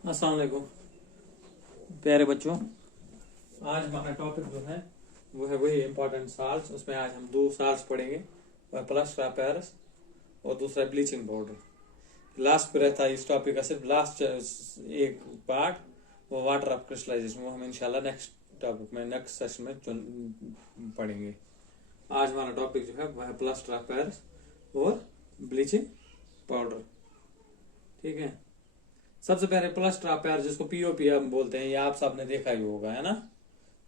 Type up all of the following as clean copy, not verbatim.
अस्सलाम वालेकुम प्यारे बच्चों। आज हमारा टॉपिक जो है वो है वही इम्पोर्टेंट साल्ट्स। उसमें आज हम दो साल्ट्स पढ़ेंगे, वह प्लास्टर ऑफ पेरिस और दूसरा ब्लीचिंग पाउडर। लास्ट पे रहता है इस टॉपिक का सिर्फ लास्ट एक पार्ट, वो वाटर ऑफ क्रिस्टलाइजेशन, वो हम इंशाल्लाह नेक्स्ट टॉपिक में नेक्स्ट सेशन में पढ़ेंगे। आज हमारा टॉपिक जो है वह है प्लास्टर ऑफ पेरिस और ब्लीचिंग पाउडर। ठीक है, सबसे पहले प्लास्टर ऑफ पेरिस जिसको पीओपी हम बोलते हैं, ये आप सब ने देखा ही होगा, है ना।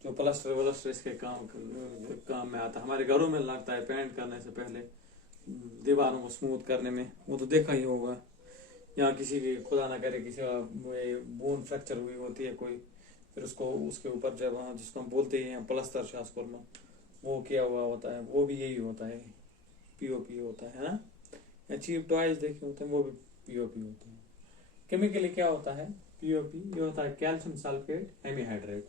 जो प्लास्टर वलास्टर इसके काम में आता है, हमारे घरों में लगता है पेंट करने से पहले, दीवारों को स्मूथ करने में, वो तो देखा ही होगा। यहाँ किसी की खुदा ना करे किसी बोन फ्रैक्चर हुई होती है कोई, फिर उसको उसके ऊपर जब जिसको हम बोलते हैं प्लास्टर शास्कोरमा, वो किया हुआ होता है, वो भी यही होता है, पीओपी होता है ना। या चीप टॉयज देखे होते हैं, वो भी पीओपी होते हैं। केमिकली क्या होता है पीओपी? ये होता है कैल्शियम सल्फेट हेमीहाइड्रेट।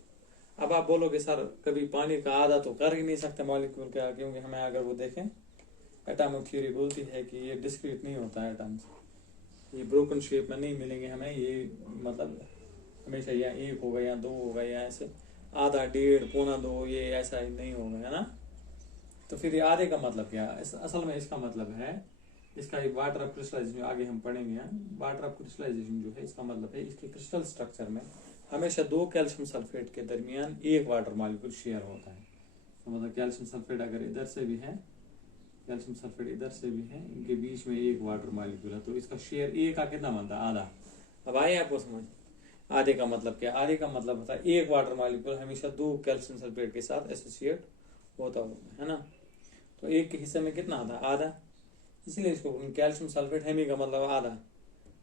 अब आप बोलोगे सर कभी पानी का आधा तो कर ही नहीं सकते मॉलिक्यूल का, क्योंकि हमें अगर वो देखें एटॉमिक थ्योरी बोलती है कि ये डिस्क्रीट नहीं होता है, एटम्स ये ब्रोकन शेप में नहीं मिलेंगे हमें, ये मतलब हमेशा या एक होगा या दो होगा या ऐसे आधा डेढ़ पौना दो, ये ऐसा ही नहीं होगा, है ना। तो फिर ये आधे का मतलब क्या? असल में इसका मतलब है, इसका एक वाटर ऑफ क्रिस्टलाइजेशन आगे हम पढ़ेंगे। वाटर ऑफ क्रिस्टलाइजेशन जो है इसका मतलब है इसके क्रिस्टल स्ट्रक्चर में हमेशा दो कैल्शियम सल्फेट के दरमियान एक वाटर मॉलिक्यूल शेयर होता है। तो मतलब कैल्शियम सल्फेट अगर इधर से भी है, कैल्शियम सल्फेट इधर से भी है, इनके बीच में एक वाटर मॉलिक्यूल है, तो इसका शेयर ए का कितना बनता है? आधा। अब आए आपको समझ? आधे का मतलब क्या? आधे का मतलब होता है एक वाटर मॉलिक्यूल हमेशा दो कैल्शियम सल्फेट के साथ एसोसिएट होता है ना। तो एक के हिस्से में कितना आता है? आधा। इसलिए इसको कैल्शियम सल्फेट, हेमी का मतलब आधा,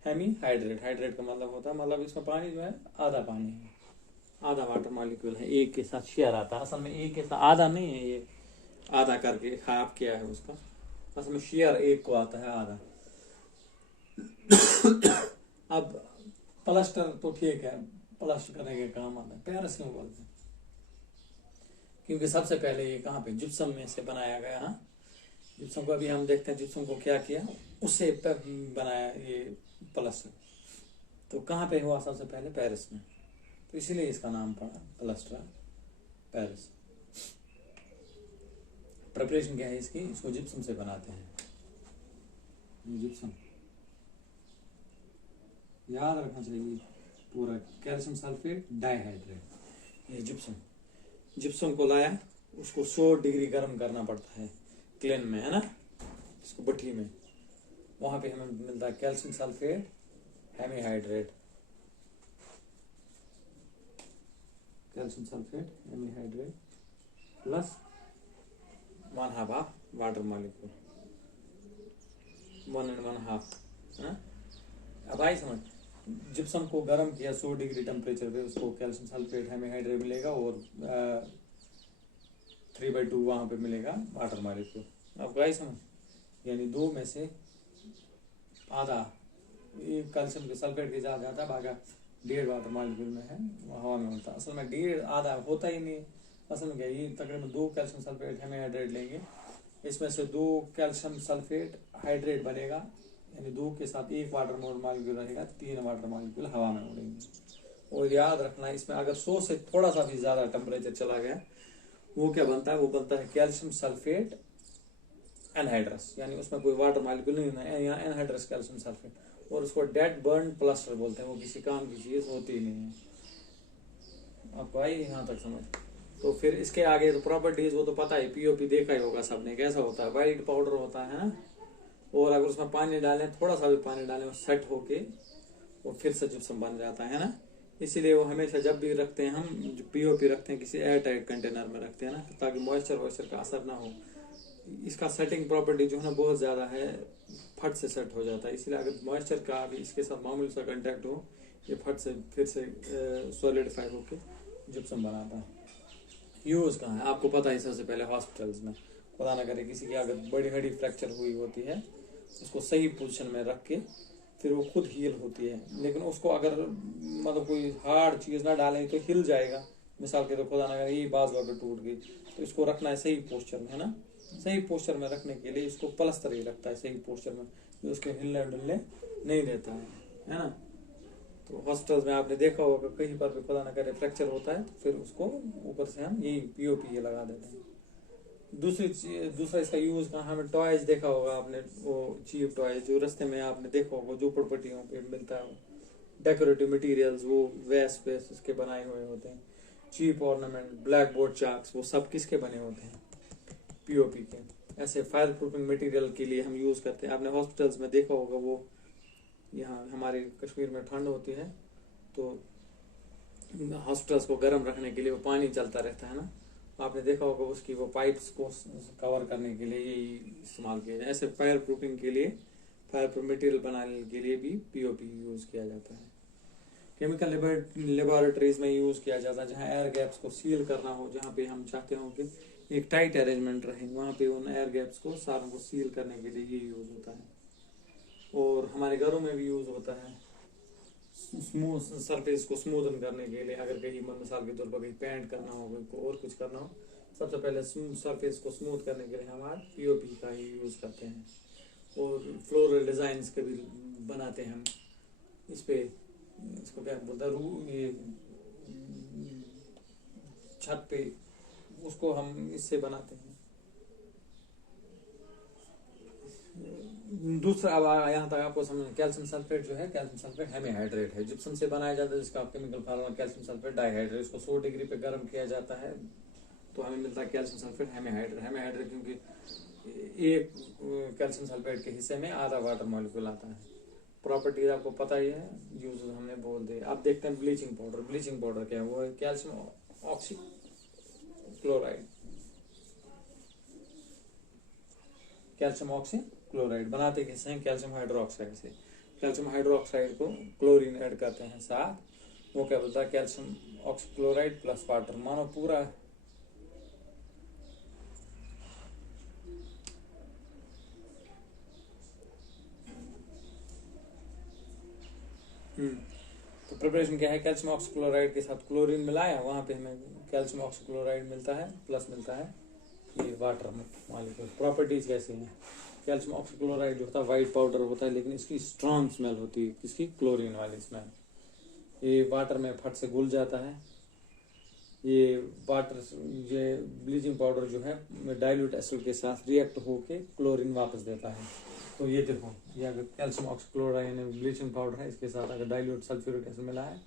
हेमी हाइड्रेट, हाइड्रेट का मतलब होता है मतलब इसमें पानी जो है आधा पानी है, आधा वाटर मॉलिक्यूल है, एक के साथ शेयर आता है। असल में एक के साथ आधा नहीं है, ये आधा करके हाफ किया है उसका, असल में शेयर एक को आता है आधा। अब प्लास्टर तो ठीक है, प्लास्टर करने के काम आता है। पेरिस क्यों बोलते हैं? क्योंकि सबसे पहले ये कहाँ पे जिप्सम में से बनाया गया। जिप्सम को अभी हम देखते हैं, जिप्सम को क्या किया, उससे बनाया ये प्लास्टर। तो कहाँ पे हुआ सबसे पहले? पेरिस में, तो इसीलिए इसका नाम पड़ा प्लास्टर पेरिस। प्रिपरेशन क्या है इसकी? इसको जिप्सम से बनाते हैं। जिप्सम याद रखना चाहिए पूरा, कैल्शियम सल्फेट डाइहाइड्रेट, ये जिप्सम। जिप्सम को लाया, उसको 100 डिग्री गर्म करना पड़ता है क्लेन में, है ना, इसको भट्टी में। वहां पे हमें मिलता है calcium sulphate hemihydrate, calcium sulphate hemihydrate plus 1/2 of water molecule, 1 and 1/2। अब आई समझ? जिप्सम को गर्म किया 100 डिग्री टेम्परेचर पे, उसको कैल्शियम सल्फेट हेमीहाइड्रेट मिलेगा और 3/2 वहां पे मिलेगा वाटर मॉलिक्यूल। आपको आई समझ? यानी दो में से आधा एक कैल्शियम के सल्फेट के साथ जाता है, भागा 1.5 वाटर मॉलिक्यूल में है, हवा में होता है। असल में 1.5 आधा होता ही नहीं। असल में क्या, ये तकरीबन 2 कैल्शियम सल्फेट हेमीहाइड्रेट लेंगे, इसमें से 2 कैल्शियम सल्फेट हाइड्रेट बनेगा, यानी 2 के साथ 1 वाटर मॉलिक्यूल रहेगा, 3 वाटर मॉलिक्यूल हवा में उड़ेंगे। और याद रखना इसमें अगर 100 से थोड़ा सा भी ज्यादा टेम्परेचर चला गया, वो क्या बनता है? वो बनता है कैल्शियम सल्फेट एनहाइड्रस, यानी उसमें कोई वाटर मॉलिक्यूल नहीं है, यहाँ एनहाइड्रस कैल्शियम सल्फेट, और उसको डेड बर्न प्लास्टर बोलते हैं। वो किसी काम की चीज होती ही नहीं है। आपको आई यहाँ तक समझ? तो फिर इसके आगे तो प्रॉपर्टीज वो तो पता है, पीओपी देखा ही होगा सबने, कैसा होता है, वाइट पाउडर होता है ना, और अगर उसमें पानी डालें, थोड़ा सा भी पानी डालें, वो सेट होके वो फिर से जिप्सम बन जाता है ना। इसीलिए वो हमेशा जब भी रखते हैं हम, जो पीओपी रखते हैं किसी एयर टाइट कंटेनर में रखते हैं ना, ताकि मॉइस्चर वॉइस्चर का असर ना हो। इसका सेटिंग प्रॉपर्टी जो है ना बहुत ज्यादा है, फट से सेट हो जाता है। इसलिए अगर मॉइस्चर का भी इसके साथ मामूली सा कांटेक्ट हो, ये फट से फिर से सॉलिडिफाई होके जिप्सम बनाता है। यूज कहाँ है आपको पता है? सबसे पहले हॉस्पिटल्स में, खुदा ना करे किसी की अगर बड़ी हड्डी फ्रैक्चर हुई होती है, उसको सही पोजीशन में रख के फिर वो खुद हील होती है। लेकिन उसको अगर मतलब कोई हार्ड चीज ना डालें तो हिल जाएगा। मिसाल के तो खुदा ना करे ये बाजू अगर टूट गई, तो इसको रखना है सही पोस्चर में, है ना। सही पोस्चर में रखने के लिए इसको प्लास्टर ही रखता है सही पोस्चर में, जो उसके हिलने डुलने नहीं देता है ना। तो हॉस्पिटल्स में आपने देखा होगा कहीं पर भी खुदा ना करे फ्रैक्चर होता है तो फिर उसको ऊपर से हम यही पीओपी ये लगा देते हैं। दूसरा इसका यूज कहाँ, हमें टॉयज देखा होगा आपने, वो चीप टॉयज जो रास्ते में आपने देखा होगा झोपड़पट्टियों पे मिलता है, डेकोरेटिव मटेरियल्स वो वेस्ट उसके बनाए हुए होते हैं, cheap ornament, blackboard charts, वो सब किसके बने होते हैं, पीओपी के। ऐसे फायर प्रूफिंग मटेरियल के लिए हम यूज करते हैं। आपने हॉस्पिटल्स में देखा होगा, वो यहाँ हमारे कश्मीर में ठंड होती है तो हॉस्पिटल्स को गर्म रखने के लिए वो पानी चलता रहता है ना, आपने देखा होगा उसकी वो पाइप्स को कवर करने के लिए यही इस्तेमाल किया जाए। ऐसे फायर प्रूफिंग के लिए, फायर प्रूफ मटेरियल बनाने के लिए भी पीओपी यूज किया जाता है। केमिकल लेबोरेटरीज में यूज किया जाता है, जहाँ एयर गैप्स को सील करना हो, जहाँ पे हम चाहते हो कि एक टाइट अरेंजमेंट रहे, वहाँ पे उन एयर गैप्स को सारों को सील करने के लिए ये यूज होता है। और हमारे घरों में भी यूज होता है स्मूथ सरफेस को स्मूथन करने के लिए। अगर कहीं मिसाल के तौर पर कहीं पेंट करना हो, कोई और कुछ करना हो, सबसे पहले सरफेस को स्मूथ करने के लिए हम पीओपी का ही यूज करते हैं। और फ्लोरल डिजाइन के भी बनाते हैं हम इस पे, इसको क्या बोलते हैं, ये छत पे उसको हम इससे बनाते हैं। दूसरा अब यहाँ तक आपको समझ, कैल्शियम सल्फेट जो है, कैल्शियम सल्फेट हेमीहाइड्रेट है, जिप्सम से बनाया जाता है, जिसका chemical formula calcium sulphate dihydrate. इसको 100 डिग्री पे गर्म किया जाता है तो हमें मिलता है कैल्शियम सल्फेट हेमीहाइड्रेट। हेमीहाइड्रेट क्योंकि एक कैल्शियम सल्फेट के हिस्से में आधा वाटर मॉलिक्यूल आता है। प्रॉपर्टीज आपको पता ही है, यूज हमने बोल दिए। अब देखते हैं ब्लीचिंग पाउडर। ब्लीचिंग पाउडर क्या है, वो है कैल्शियम ऑक्सीक्लोराइड। कैल्शियम ऑक्सीक्लोराइड बनाते किससे हैं, कैल्शियम हाइड्रोक्साइड से। कैल्शियम हाइड्रोक्साइड को क्लोरीन ऐड करते हैं साथ, वो क्या बोलता है, कैल्शियम ऑक्सीक्लोराइड प्लस वाटर। मानो पूरा तो प्रिपरेशन क्या है, कैल्शियम ऑक्सीक्लोराइड के साथ क्लोरीन मिलाया, वहां पे हमें कैल्शियम ऑक्सीक्लोराइड मिलता है, प्लस मिलता है ये वाटर मॉलिक्यूल। प्रॉपर्टीज कैसी हैं, कैल्शियम ऑक्सीक्लोराइड जो होता है व्हाइट पाउडर होता है, लेकिन इसकी स्ट्रॉन्ग स्मेल होती है, किसकी, क्लोरीन वाली स्मेल। ये वाटर में फट से घुल जाता है। ये वाटर, ये ब्लीचिंग पाउडर जो है डाइल्यूट एसिड के साथ रिएक्ट होके क्लोरीन वापस देता है। तो ये देखो, ये अगर कैल्शियम ऑक्सीक्लोराइड ब्लीचिंग पाउडर है, इसके साथ अगर डाइल्यूट सल्फ्यूरिक एसिड मिला है,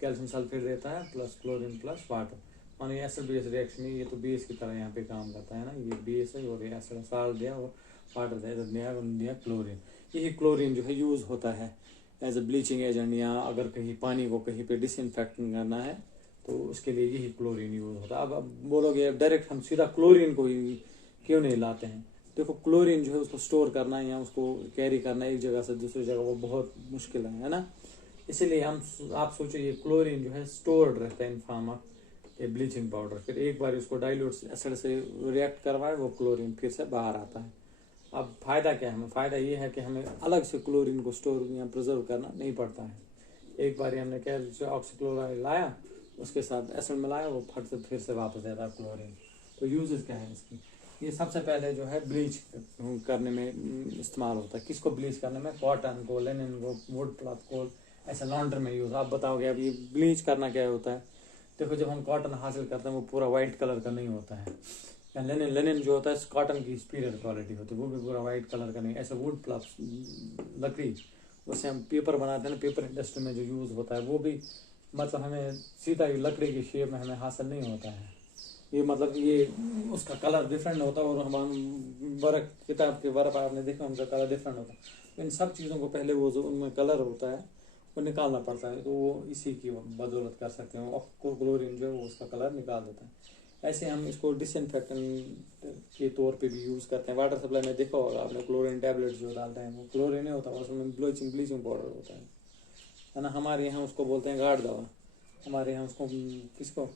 कैल्शियम सल्फेट देता है प्लस क्लोरीन प्लस वाटर। मानो ये एसिड बेस रिएक्शन है, ये तो बेस की तरह यहाँ पे काम करता है ना, ये बेस है और ये एसिड साल्ट दिया और वाटर दिया क्लोरीन। यही क्लोरीन जो है यूज होता है एज ए ब्लीचिंग एजेंट, या अगर कहीं पानी को कहीं पे डिसइंफेक्टिंग करना है तो उसके लिए यही क्लोरीन यूज होता है। अब बोलोगे डायरेक्ट हम सीधा क्लोरीन को ही क्यों नहीं लाते हैं, देखो क्लोरीन जो है उसको स्टोर करना है या उसको कैरी करना एक जगह से दूसरी जगह वो बहुत मुश्किल है ना। इसीलिए आप सोचो ये क्लोरीन जो है स्टोर्ड रहता है इन फॉर्म ऑफ ये ब्लीचिंग पाउडर। फिर एक बार उसको डाइल्यूट एसिड से रिएक्ट करवाए, वो क्लोरीन फिर से बाहर आता है। अब फायदा क्या है हमें, फायदा ये है कि हमें अलग से क्लोरीन को स्टोर या प्रिजर्व करना नहीं पड़ता है। एक बार हमने कैल्शियम ऑक्सीक्लोराइड लाया, उसके साथ एसिड मिलाया, वो फट से फिर से वापस देता है क्लोरीन। तो यूजेस क्या है इसकी, ये सबसे पहले जो है ब्लीच करने में इस्तेमाल होता है। किसको ब्लीच करने में, कॉटन को, लिनन को, वुड क्लॉथ को, ऐसे लॉन्ड्री में यूज। आप बताओगे अब ये ब्लीच करना क्या होता है। देखो जब हम कॉटन हासिल करते हैं वो पूरा व्हाइट कलर का नहीं होता है, या लिनन जो होता है कॉटन की सुपीरियर क्वालिटी होती है, वो भी पूरा व्हाइट कलर का नहीं। ऐसे वुड प्लस लकड़ी, उससे हम पेपर बनाते हैं ना, पेपर इंडस्ट्री में जो यूज होता है वो भी मतलब हमें सीधा लकड़ी की शेप में हमें हासिल नहीं होता है। ये मतलब ये उसका कलर डिफरेंट होता है, और हम वर्क किताब के वर्क आपने देखा उनका कलर डिफरेंट होता है। इन सब चीज़ों को पहले वो जो उनमें कलर होता है वो निकालना पड़ता है, तो वो इसी की बदौलत कर सकते हैं। क्लोरीन जो है वो उसका कलर निकाल देता है। ऐसे हम इसको डिसइंफेक्टेंट के तौर पे भी यूज़ करते हैं। वाटर सप्लाई में देखा होगा आपने, क्लोरीन टैबलेट जो डालते हैं वो क्लोरीन नहीं होता, उसमें ब्लीचिंग पाउडर होता है ना। हमारे यहाँ उसको बोलते हैं गाढ़ दवा। हमारे यहाँ उसको किसको,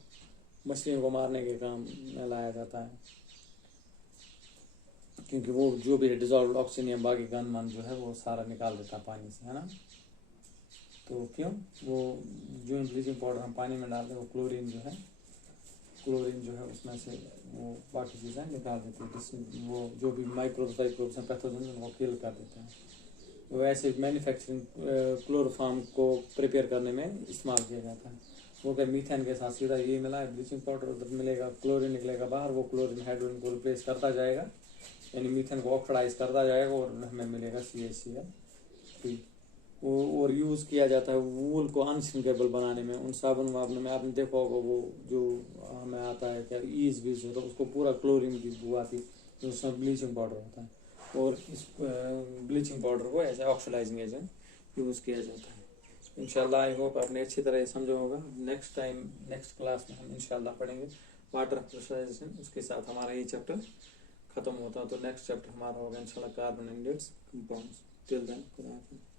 मछलियों को मारने के काम में लाया जाता है, क्योंकि वो जो भी डिजॉल्व ऑक्सीजन या बाकी गन मन जो है वो सारा निकाल देता है पानी से, है ना। तो क्यों, वो जो ब्लीचिंग पाउडर हम पानी में डालते हैं वो क्लोरीन जो है उसमें से वो बाकी चीज़ें निकाल देते हैं, वो जो भी माइक्रोब्स हैं, पैथोजन, उनको किल कर देते हैं। वो ऐसे मैन्युफैक्चरिंग क्लोरोफॉर्म को प्रिपेयर करने में इस्तेमाल किया जाता है। वो क्या मीथेन के साथ सीधा ये मिला है, ब्लीचिंग पाउडर उधर मिलेगा, क्लोरीन निकलेगा बाहर, वो क्लोरीन हाइड्रोजन को रिप्लेस करता जाएगा, यानी मीथेन को ऑक्सीडाइज करता जाएगा और हमें मिलेगा CaCl3। वो और यूज़ किया जाता है वूल को अनसिंकेबल बनाने में। उन साबुन वाबुन में आपने देखा होगा वो जो हमें आता है क्या ईज बीज होता है, उसको पूरा क्लोरीन की बू आती है, उसमें ब्लीचिंग पाउडर होता है, और इस ब्लीचिंग पाउडर को as a oxidizing agent use किया जाता है। इंशाल्लाह आई होप आपने अच्छी तरह समझा होगा। नेक्स्ट क्लास में हम इंशाल्लाह पढ़ेंगे वाटर प्रेशराइजेशन, उसके साथ हमारा ये चैप्टर खत्म होता है। तो नेक्स्ट चैप्टर हमारा होगा इंशाल्लाह carbon and its compounds. Till then खुदा हाफिज़।